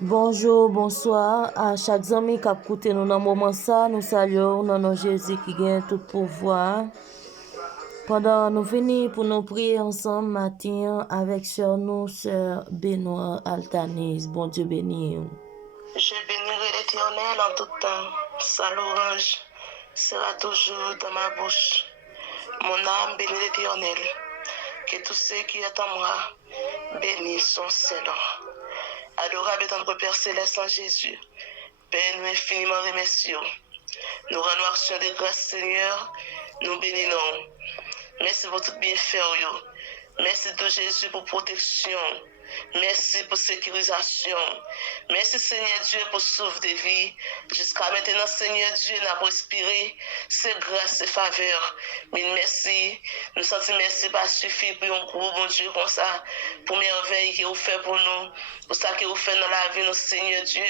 Bonjour, bonsoir à chaque ami qui a écouté nous dans le moment ça. Nous saluons dans nos Jésus qui gagne tout pouvoir. Pendant nous venons pour nous prier ensemble matin avec sœur nous, sœur Benoît Altanis. Bon Dieu béni. Je bénirai l'Éternel en tout temps. Sa louange sera toujours dans ma bouche. Mon âme bénit l'Éternel. Que tout ce qui est en moi bénisse son Seigneur. Adorable est notre Père Céleste en Jésus. Père, nous infiniment remercions. Nous rendons action de grâce, Seigneur. Nous bénissons. Merci pour tout bienfait. Merci de Jésus pour protection. Merci pour sécurisation. Merci Seigneur Dieu pour sauver des vies. Jusqu'à maintenant, Seigneur Dieu, n'a pas respiré. C'est grâce et faveur. Mais merci. Nous sentons merci pas suffit pour un gros bon Dieu comme ça. Pour merveille que vous faites pour nous. Pour ça que vous faites dans la vie, nous Seigneur Dieu.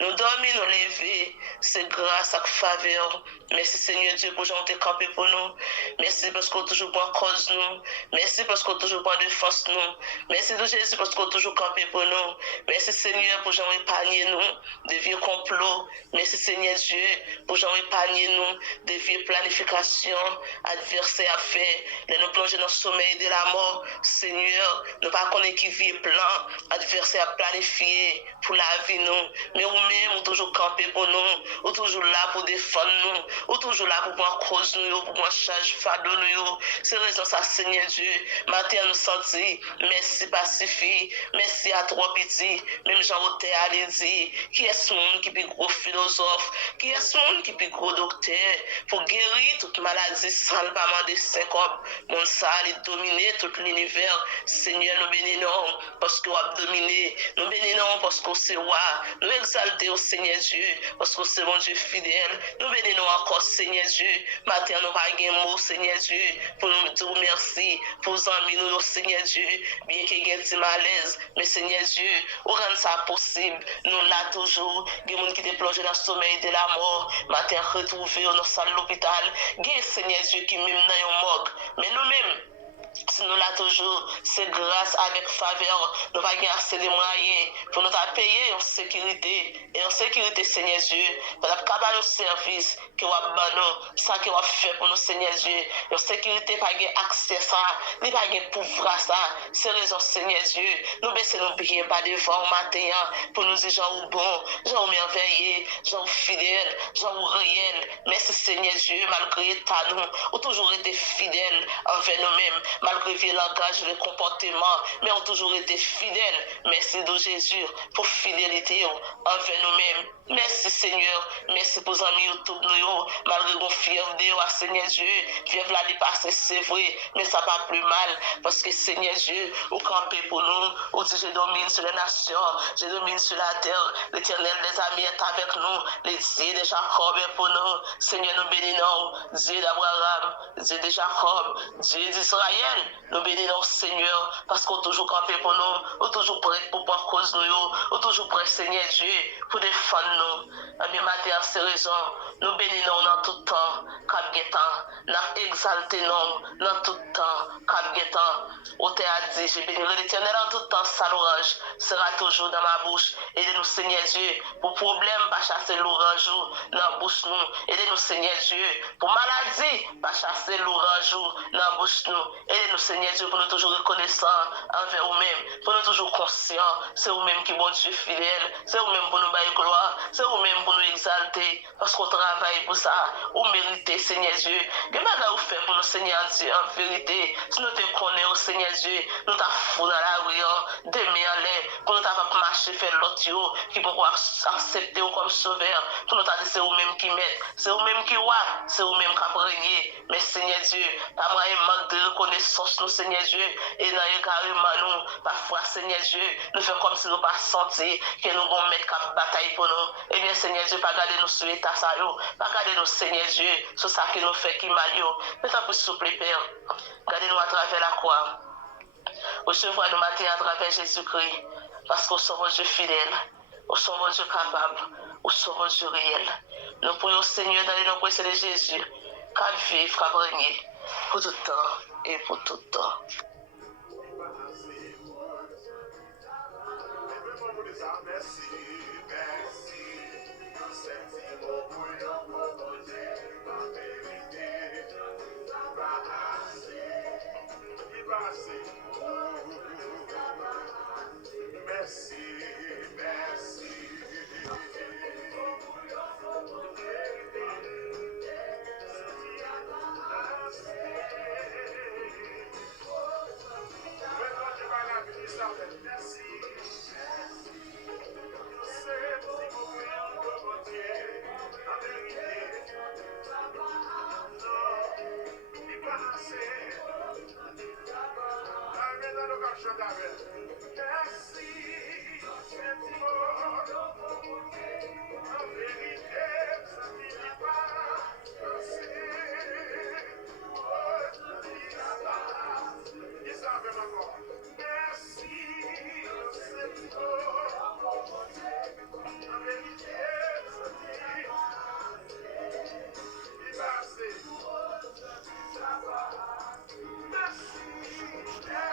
Nous dormons, nous lever. C'est grâce et faveur. Merci Seigneur Dieu pour jean campé pour nous. Merci parce qu'on toujours prend cause nous. Merci parce qu'on toujours prend défense nous. Merci de Jésus parce qu'on toujours campé pour nous. Merci Seigneur pour jean épargner nous de vieux complots. Merci Seigneur Dieu pour jean épargner nous de vieux planifications adversaires à faire. De nous plonger dans le sommeil de la mort. Seigneur, nous pas connaître qui vit plan adversaire à planifier pour la vie nous. Mais nous-mêmes, nous toujours campé pour nous. Nous toujours là pour défendre nous. Ou toujours là pour prendre cause nous, pour prendre charge fardeau nous. C'est raison ça, Seigneur Dieu. Matin nous sentis, merci pacifique, merci à trois petits, même Jean-Roté a dit, qui est ce monde qui est gros philosophe, qui est ce monde qui est gros docteur, pour guérir toute maladie sans le pas de 5 hommes. Mon ça, il dominer tout l'univers. Seigneur, nous bénissons parce qu'on a dominé. Nous bénissons parce qu'on c'est roi. Nous exaltons au Seigneur Dieu parce qu'on c'est mon Dieu fidèle. Nous bénissons encore, Seigneur Dieu. Matin, nous pas un mot, Seigneur Dieu, pour nous dire merci, pour nous amis, nous, Seigneur Dieu, bien qu'il y ait un malaise, mais Seigneur Dieu, on rend ça possible. Nous là toujours, il y a des gens qui étaient plongés dans le sommeil de la mort, matin, retrouver dans la salle de l'hôpital, il y a Seigneur Dieu qui même dans un morgue, mais nous-mêmes, si nous là toujours, c'est grâce avec faveur, nous va gagner assez de moyens pour nous payer en sécurité. Et en sécurité, Seigneur Dieu, pour nous avoir un service que nous avons, ça que nous avons fait pour nous, Seigneur Dieu. En sécurité, pas gagner accès à ça, ni pas gagner pouvoir à ça. C'est raison, Seigneur Dieu. Nous baissons nos bien pas devant au matin pour nous dire, Jean bon, Jean merveilleux, Jean fidèle, Jean réel. Merci, Seigneur Dieu, malgré ta nous, ou toujours été fidèle envers nous-mêmes. Malgré le langage, le comportement, mais ont toujours été fidèles. Merci de Jésus pour fidélité envers nous-mêmes. Merci Seigneur, merci pour les amis YouTube nous, malgré mon fièvre de Seigneur Dieu, fièvre là il passe c'est vrai, mais ça va plus mal, parce que Seigneur Dieu, au campé pour nous, où je domine sur les nations, je domine sur la terre, l'Éternel des amis est avec nous, les dieux de Jacob est pour nous, Seigneur nous bénissons, Dieu d'Abraham, Dieu de Jacob, Dieu d'Israël, nous bénissons Seigneur, parce qu'on toujours campé pour nous, on toujours prêt pour prendre cause nous, on toujours prêt Seigneur Dieu, pour défendre nous. Ami matin, c'est raison, nous bénissons dans tout temps, cap guettant, nous exaltons dans tout temps, cap guettant. Au théâtre dit, je bénirai l'Éternel en tout temps, sa louange sera toujours dans ma bouche. Aidez-nous Seigneur Dieu, pour problème, pas chasser l'orange dans la bouche nous. Aidez-nous Seigneur Dieu, pour maladie, pas chasser l'orange dans la bouche nous. Aidez-nous, Seigneur Dieu, pour nous toujours reconnaissants envers vous-même, pour nous toujours conscients. C'est vous-même qui, bon Dieu, fidèle. C'est vous-même pour nous bailler gloire. C'est vous-même pour nous exalter. Parce qu'on travaille pour ça. Vous méritez, Seigneur Dieu. Que vous faites pour nous, Seigneur Dieu, en vérité. Si nous te connaissons, Seigneur Dieu, nous t'avons fou dans la rue, demain en l'air, pour nous t'avons marché, faire l'autre, qui pourront accepter comme sauveur. Pour nous t'avons dit, c'est vous-même qui met, c'est vous-même qui voit, c'est vous-même qui a régné. Mais Seigneur Dieu, pas moi, un manque de reconnaissance, nous, Seigneur Dieu, et dans les carrément, nous, parfois, Seigneur Dieu, nous faisons comme si nous pas senti que nous allons mettre cap bataille pour nous. Eh bien, Seigneur Dieu, pas garder nous sur l'état, ça, pas garder nous, Seigneur Dieu, sur ça que nous fait qui mal, mais ça peut souple, Père. Gardez-nous à travers la croix. Recevez-nous matin à travers Jésus-Christ, parce qu'on sommes Dieu fidèle, on sommes Dieu capable, on sommes Dieu réel. Nous prions, Seigneur, dans les noms de Jésus, qu'à vivre, qu'à régner, pour tout temps et pour tout temps. Sugar.